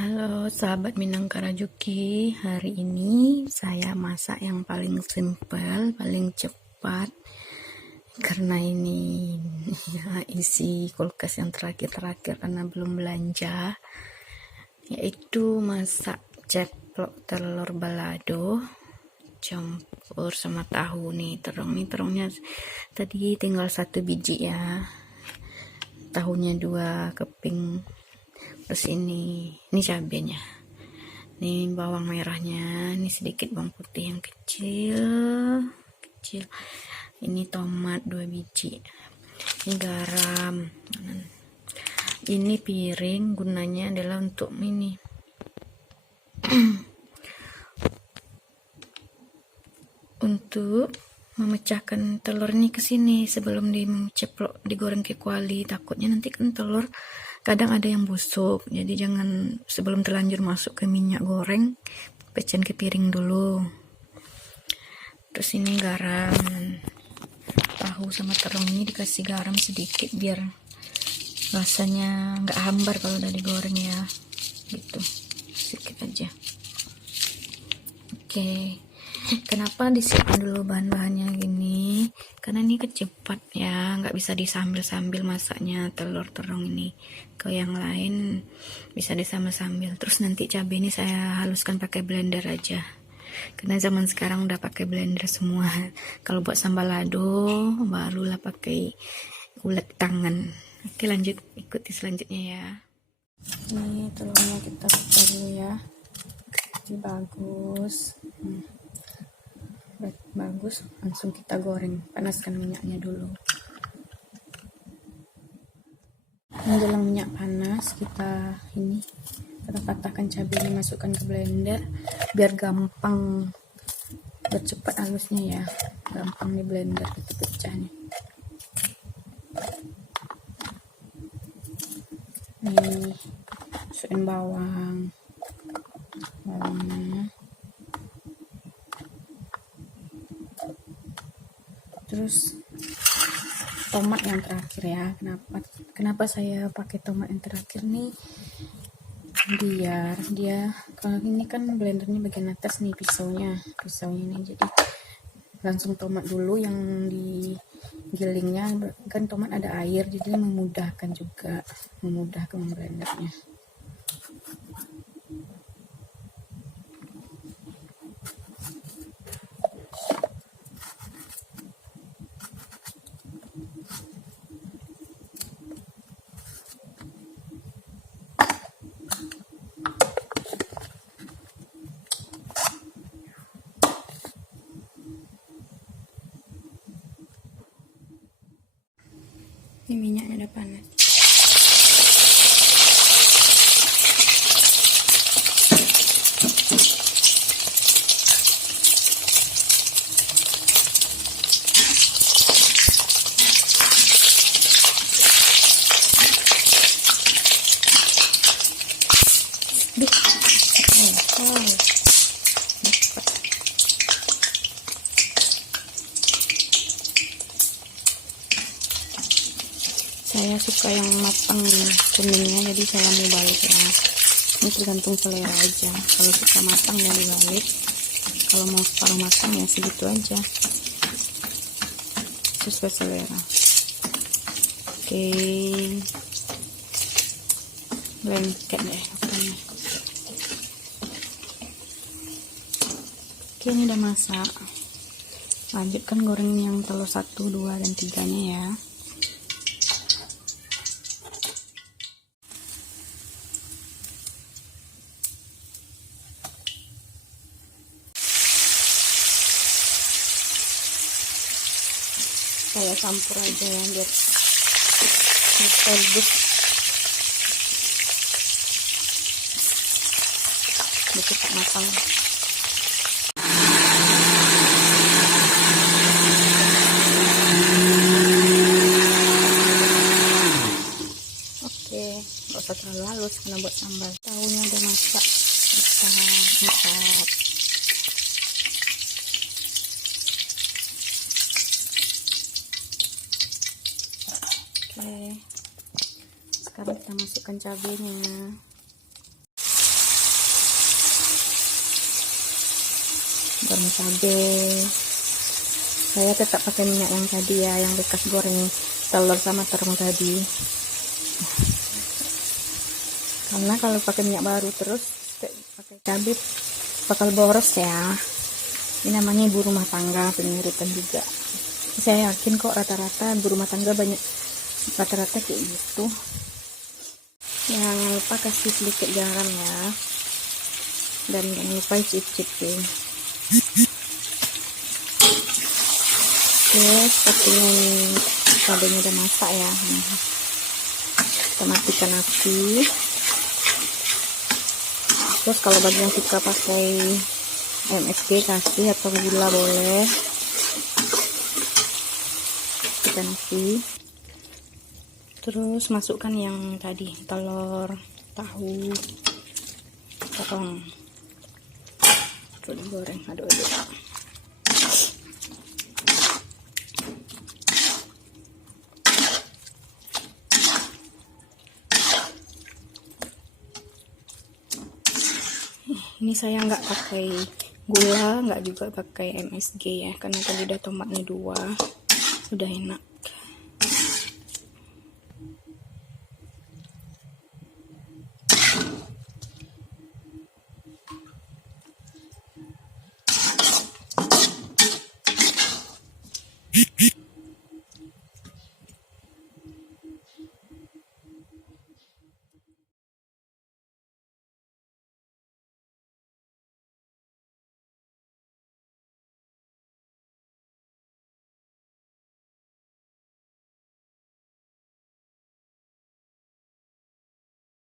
Halo sahabat Minang Karajuki, hari ini saya masak yang paling simpel, paling cepat karena ini ya, isi kulkas yang terakhir karena belum belanja, yaitu masak ceplok telur balado campur sama tahu. Nih terongnya tadi tinggal 1 biji ya, tahunya 2 keping. Terus ini cabenya, ini bawang merahnya, ini sedikit bawang putih yang kecil, ini tomat 2 biji, ini garam. Ini piring gunanya adalah untuk ini untuk memecahkan telur ini ke sini sebelum diceplok digoreng ke kuali. Takutnya nanti kan telur kadang ada yang busuk, jadi jangan sebelum terlanjur masuk ke minyak goreng, pecahin ke piring dulu. Terus ini garam, tahu sama terong ini dikasih garam sedikit biar rasanya nggak hambar kalau udah digoreng ya, gitu, sedikit aja. Oke. Kenapa disiapin dulu bahan-bahannya gini? Karena ini cepat ya, nggak bisa disambil-sambil masaknya telur terong ini. Ke yang lain bisa disambil-sambil. Terus nanti cabai ini saya haluskan pakai blender aja. Karena zaman sekarang udah pakai blender semua. Kalau buat sambal lado barulah pakai ulet tangan. Oke, lanjut, ikuti selanjutnya ya. Ini telurnya kita buka dulu ya. Ini bagus. Bagus, langsung kita goreng. Panaskan minyaknya dulu. Menjelang minyak panas, kita patahkan cabenya, masukkan ke blender biar gampang, biar cepat halusnya ya, gampang di blender itu pecahnya. Nih, masukin bawangnya, terus tomat yang terakhir ya. Kenapa saya pakai tomat yang terakhir nih, biar dia, kalau ini kan blendernya bagian atas nih, pisaunya ini, jadi langsung tomat dulu yang digilingnya, kan tomat ada air, jadi memudahkan blendernya. Ini minyaknya udah panas. Saya suka yang matang kuningnya, jadi saya mau balik ya. Ini tergantung selera aja. Kalau suka matang ya dibalik, kalau mau separuh matang ya segitu aja, sesuai selera. Oke, lengket deh pokoknya. Oke, ini udah masak. Lanjutkan goreng yang telur 1, 2, dan 3 nya ya. Saya campur aja ya biar rebus, biar cepat matang. Oke, nggak usah terlalu halus karena buat sambal. Tahunya udah masak, kita angkat. Oke, sekarang kita masukkan cabenya. garam cabai. Saya tetap pakai minyak yang tadi ya, yang bekas goreng telur sama terung tadi, karena kalau pakai minyak baru terus pakai cabai bakal boros ya. Ini namanya ibu rumah tangga, pengurutan juga. Saya yakin kok rata-rata ibu rumah tangga banyak rata-rata kayak gitu. Jangan lupa kasih sedikit garam ya, dan jangan lupa cicipin. Oke, sepertinya ini cabenya udah masak ya. Kita matikan api. Terus kalau bagi yang suka pakai MSG kasih, atau gula boleh. Matikan api. Terus masukkan yang tadi, telur, tahu, terong. Terus digoreng, aduk-aduk. Ini saya nggak pakai gula, nggak juga pakai MSG ya, karena tadi udah tomatnya 2, udah enak.